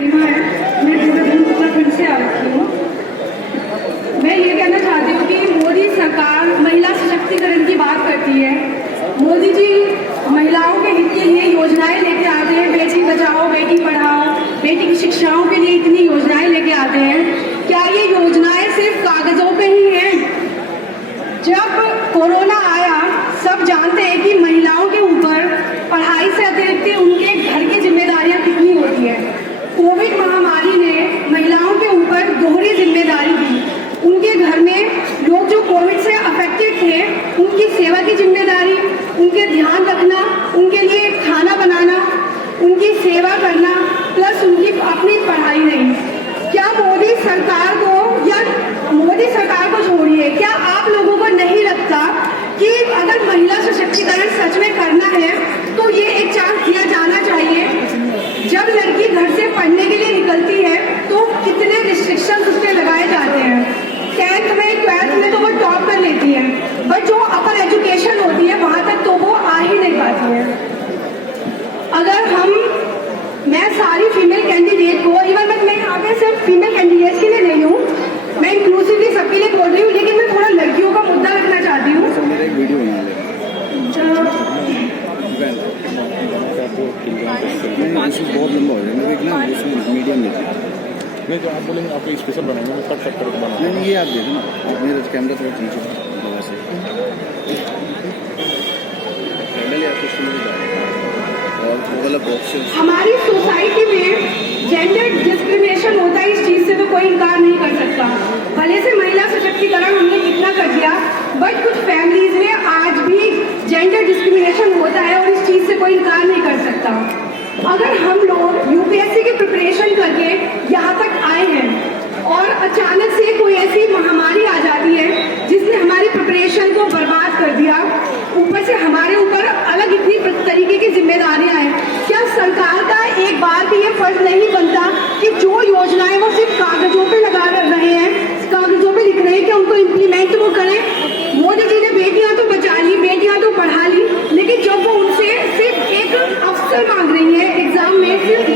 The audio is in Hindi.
सीमा है, मैं देहरादून उत्तराखंड से आ रही हूँ। मैं ये कहना चाहती हूँ कि मोदी सरकार महिला सशक्तिकरण की बात करती है। मोदी जी महिलाओं के हित के लिए योजनाएं लेके आते हैं, बेटी बचाओ बेटी पढ़ाओ, बेटी की शिक्षाओं के लिए इतनी योजनाएं लेके आते हैं। क्या ये योजनाएं सिर्फ कागजों पे ही हैं? जब कोरोना आया, सब जानते हैं कि महिलाओं के ऊपर पढ़ाई से अतिरिक्त उनके घर की जिम्मेदारियां कितनी होती है। कोविड महामारी ने महिलाओं के ऊपर दोहरी जिम्मेदारी दी। उनके घर में लोग जो कोविड से अफेक्टेड थे, उनकी सेवा की जिम्मेदारी, उनके ध्यान रखना, उनके लिए खाना बनाना, उनकी सेवा करना, प्लस उनकी अपनी पढ़ाई नहीं। क्या मोदी सरकार को, या मोदी सरकार को छोड़िए, क्या आप लोगों को नहीं लगता कि अगर महिला सशक्तिकरण सच में करना है तो ये एक चांस दिया जाना चाहिए? जब लड़की घर से पढ़ने के लिए निकलती है तो कितने रिस्ट्रिक्शंस उस पर लगाए जाते हैं। 10th में 12th में तो वो टॉप कर लेती है, बट जो अपर एजुकेशन होती है वहां तक तो वो आ ही नहीं पाती है। मैं सारी फीमेल कैंडिडेट को, इवन मैं आगे सिर्फ फीमेल कैंडिडेट्स के लिए नहीं हूँ, मैं इंक्लूसिवली सबके लिए बोल रही हूँ, लेकिन मैं थोड़ा लड़कियों का मुद्दा रखना चाहती हूँ। बहुत लंबा हो जाएगा, देखना मीडियम में नहीं, जो आप बोलेंगे आपको स्पेशल बनाएंगे, मैं कट करके बनाऊंगा। नहीं, ये आप दे दो ना, मेरा कैमरा थोड़ा खींचो हवा से, हैंडल या कुछ नहीं जाएगा। और वो वाला बॉक्स हमारी सोसाइटी में जेंडर डिस्क्रिमिनेशन होता है, इस चीज से तो कोई इनकार नहीं कर सकता। भले से महिला सशक्तिकरण हमने कितना कर दिया, बट कुछ फैमिलीज में आज भी जेंडर डिस्क्रिमिनेशन होता है और इस चीज से कोई इनकार नहीं कर सकता। अगर हम लोग यूपीएससी की प्रिपरेशन करके यहाँ तक आए हैं और अचानक से कोई ऐसी महामारी आ जाती है जिसने हमारी प्रिपरेशन को बर्बाद कर दिया, ऊपर से हमारे ऊपर अलग इतनी तरीके की जिम्मेदारियां हैं, क्या सरकार का एक बार भी ये फर्ज नहीं बनता कि जो योजनाएं वो सिर्फ कागजों पे लगा रहे हैं, कागजों पे लिख रहे हैं, कि उनको इम्प्लीमेंट वो करें? मोदी जी ने बेटियां तो बचा ली, बेटियां तो पढ़ा ली, लेकिन जब वो उनसे सिर्फ एक अफसर मांग रही है एग्जाम में, सिर्फ